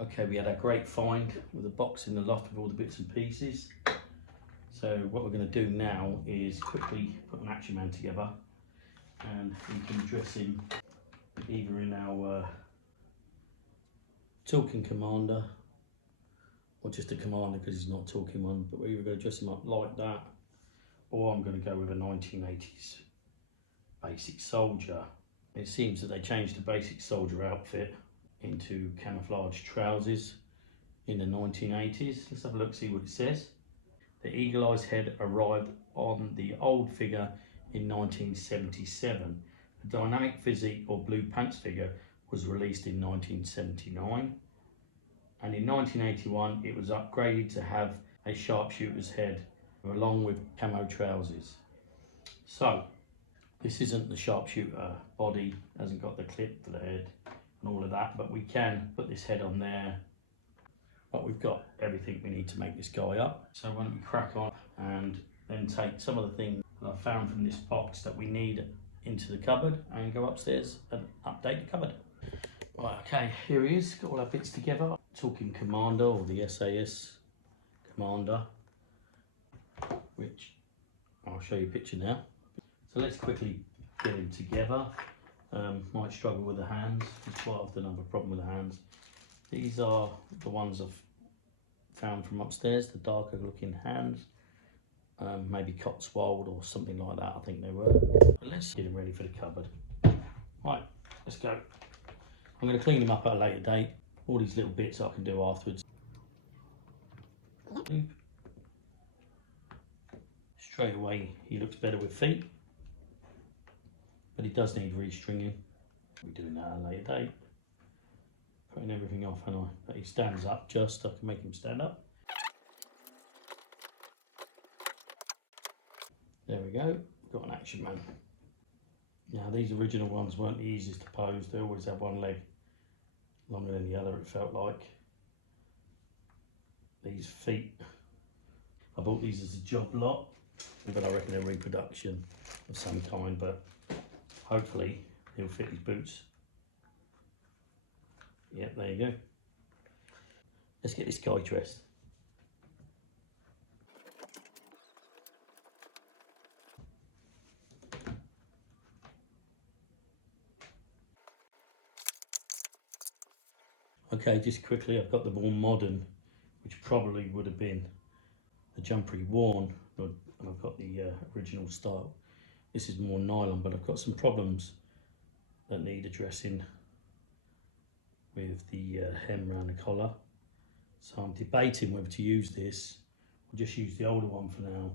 Okay, we had a great find with a box in the loft with all the bits and pieces. So what we're going to do now is quickly put an action man together, and we can dress him either in our talking commander or just a commander because he's not talking one, but we're either going to dress him up like that, or I'm going to go with a 1980s basic soldier. It seems that they changed the basic soldier outfit into camouflage trousers in the 1980s. Let's have a look, see what it says. The eagle-eyed head arrived on the old figure in 1977. The dynamic physique or blue pants figure was released in 1979. And in 1981, it was upgraded to have a sharpshooter's head along with camo trousers. So, this isn't the sharpshooter body, hasn't got the clip for the head and all of that, but we can put this head on there. But we've got everything we need to make this guy up. So why don't we crack on and then take some of the things that I found from this box that we need into the cupboard and go upstairs and update the cupboard. Right, okay, here he is, got all our bits together. Talking Commander, or the SAS Commander, which I'll show you a picture now. So let's quickly get him together. Might struggle with the hands, it's quite often I have a problem with the hands. These are the ones I've found from upstairs, the darker looking hands. Maybe Cotswold or something like that, I think they were. But let's get him ready for the cupboard. Right, let's go. I'm going to clean him up at a later date. All these little bits I can do afterwards. Straight away, he looks better with feet, but he does need restringing. We're doing that at a later date. Putting everything off, and but he stands up just. I can make him stand up. There we go. Got an action man. Now these original ones weren't the easiest to pose. They always have one leg longer than the other, it felt like. These feet, I bought these as a job lot, but I reckon they're reproduction of some kind, but hopefully he'll fit his boots. Yep, there you go. Let's get this guy dressed. Okay, just quickly, I've got the more modern, which probably would have been the jumper he worn, and I've got the original style. This is more nylon, but I've got some problems that need addressing with the hem around the collar. So I'm debating whether to use this or just use the older one for now.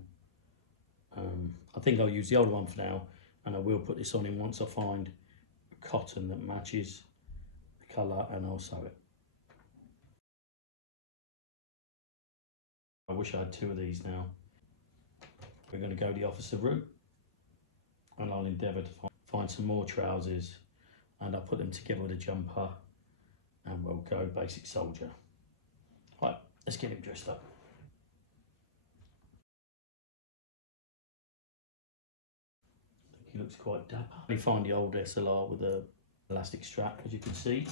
I think I'll use the older one for now, and I will put this on him once I find cotton that matches the colour, and I'll sew it. I wish I had two of these now. We're going to go the officer route, and I'll endeavour to find some more trousers, and I'll put them together with a jumper, and we'll go basic soldier. Right, let's get him dressed up. I think he looks quite dapper. We find the old SLR with the elastic strap, as you can see.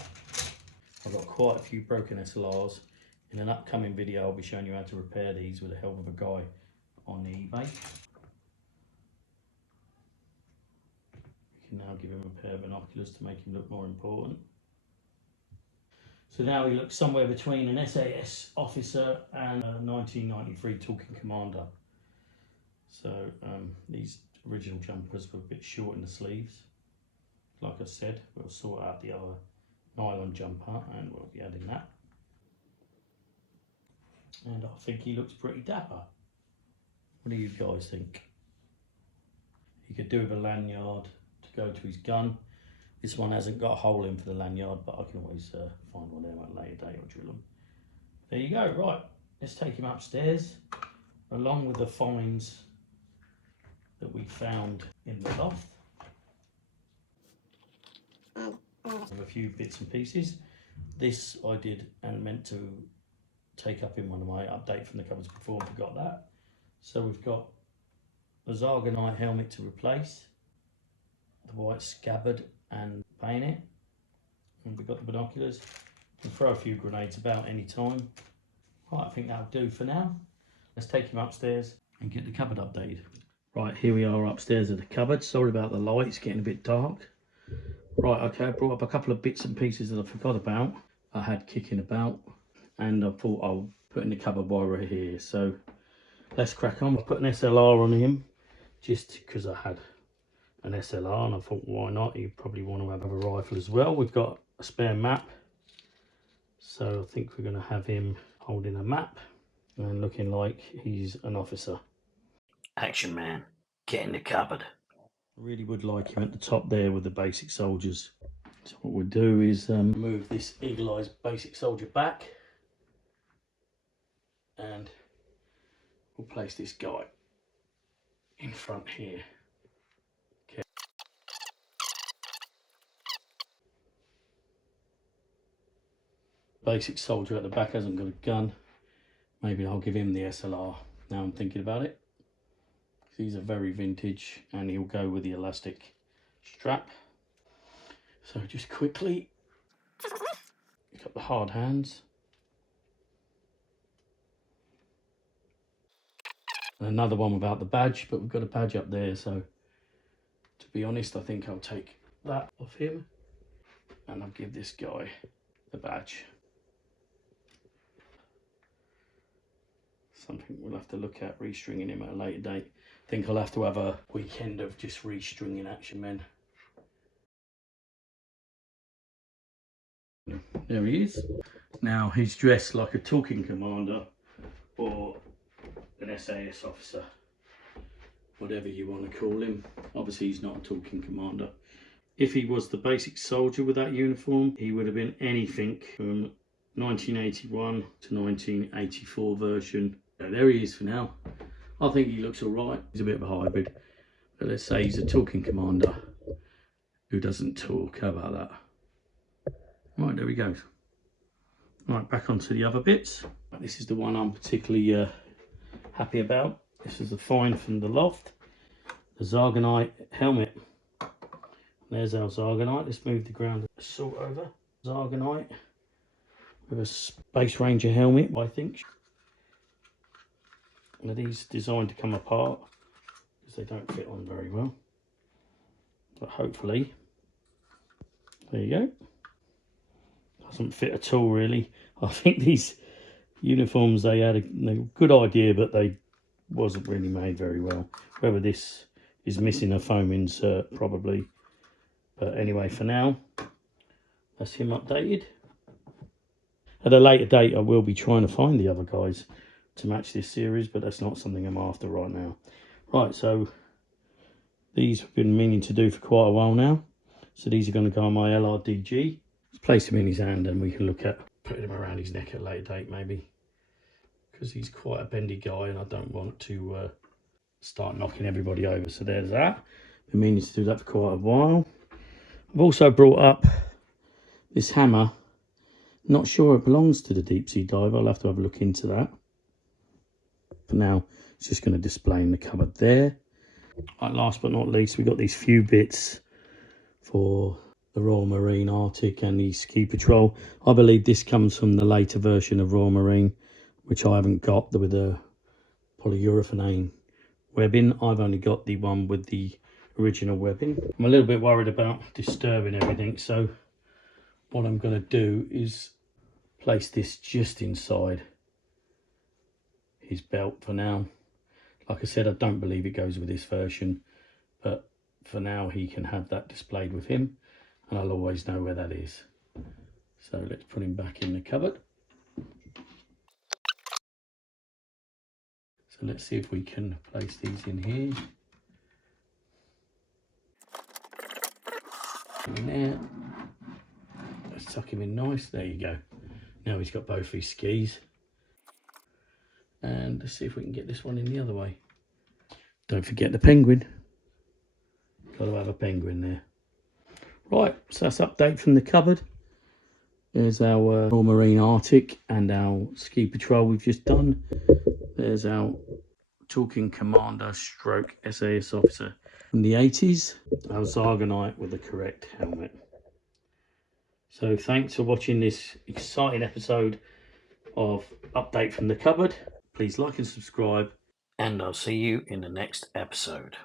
I've got quite a few broken SLRs. In an upcoming video, I'll be showing you how to repair these with the help of a guy on eBay. We can now give him a pair of binoculars to make him look more important. So now he looks somewhere between an SAS officer and a 1993 Talking Commander. So these original jumpers were a bit short in the sleeves. Like I said, we'll sort out the other nylon jumper and we'll be adding that. And I think he looks pretty dapper. What do you guys think? He could do with a lanyard to go to his gun. This one hasn't got a hole in for the lanyard, but I can always find one there at a later date or drill them. There you go, right. Let's take him upstairs, along with the finds that we found in the loft. Of a few bits and pieces. This I did and meant to take up in one of my update from the cupboards before and forgot that. So we've got the Zargonite helmet to replace, the white scabbard and bayonet, and we've got the binoculars, and throw a few grenades about any time. Right, I think that'll do for now. Let's take him upstairs and get the cupboard updated. Right, here we are upstairs at the cupboard. Sorry about the light, it's getting a bit dark. Right, okay, I brought up a couple of bits and pieces that I forgot about. I had kicking about, and I thought I'll put in the cupboard while we're here. So let's crack on. I put an SLR on him just because I had an SLR, and I thought, why not? You probably want to have a rifle as well. We've got a spare map, so I think we're going to have him holding a map and looking like he's an officer. Action man, get in the cupboard. I really would like him at the top there with the basic soldiers. So what we'll do is move this eagle-eyed basic soldier back, and we'll place this guy in front here. Okay. Basic soldier at the back hasn't got a gun. Maybe I'll give him the SLR now I'm thinking about it. These are very vintage, and he'll go with the elastic strap. So just quickly, he's got the hard hands. And another one without the badge, but we've got a badge up there, so to be honest, I think I'll take that off him and I'll give this guy the badge. Something we'll have to look at restringing him at a later date. I think I'll have to have a weekend of just restringing action men. There he is. Now he's dressed like a talking commander or an SAS officer, whatever you want to call him. Obviously he's not a talking commander. If he was the basic soldier with that uniform, he would have been anything from 1981 to 1984 version. So there he is for now. I think he looks all right. He's a bit of a hybrid, but let's say he's a talking commander who doesn't talk. How about that? Right, there he goes. Right, back onto the other bits. This is the one I'm particularly happy about. This is the find from the loft. The Zargonite helmet. There's our Zargonite. Let's move the ground assault over. Zargonite with a Space Ranger helmet, I think. Now these designed to come apart because they don't fit on very well. But hopefully, there you go. Doesn't fit at all really. I think these uniforms, they had a good idea, but they wasn't really made very well. Whether this is missing a foam insert, probably. But anyway, for now, that's him updated. At a later date, I will be trying to find the other guys to match this series, but that's not something I'm after right now. Right, so these I've been meaning to do for quite a while now. So these are going to go on my LRDG. Let's place him in his hand and we can look at putting him around his neck at a later date maybe. Because he's quite a bendy guy and I don't want to start knocking everybody over. So there's that. Been meaning to do that for quite a while. I've also brought up this hammer. Not sure it belongs to the deep sea diver. I'll have to have a look into that. For now, it's just going to display in the cupboard there. Right, last but not least, we've got these few bits for the Royal Marine Arctic and the Ski Patrol. I believe this comes from the later version of Royal Marine, which I haven't got, with the polyurethane webbing. I've only got the one with the original webbing. I'm a little bit worried about disturbing everything, so what I'm going to do is place this just inside his belt for now. Like I said, I don't believe it goes with this version, but for now he can have that displayed with him and I'll always know where that is. So let's put him back in the cupboard. So let's see if we can place these in here. In there. Let's tuck him in nice. There you go. Now he's got both his skis. And let's see if we can get this one in the other way. Don't forget the penguin. Got to have a penguin there. Right, so that's update from the cupboard. There's our Royal Marine Arctic and our Ski Patrol we've just done. There's our talking commander stroke SAS officer from the 80s. Our Zargonite with the correct helmet. So thanks for watching this exciting episode of Update from the Cupboard. Please like and subscribe, and I'll see you in the next episode.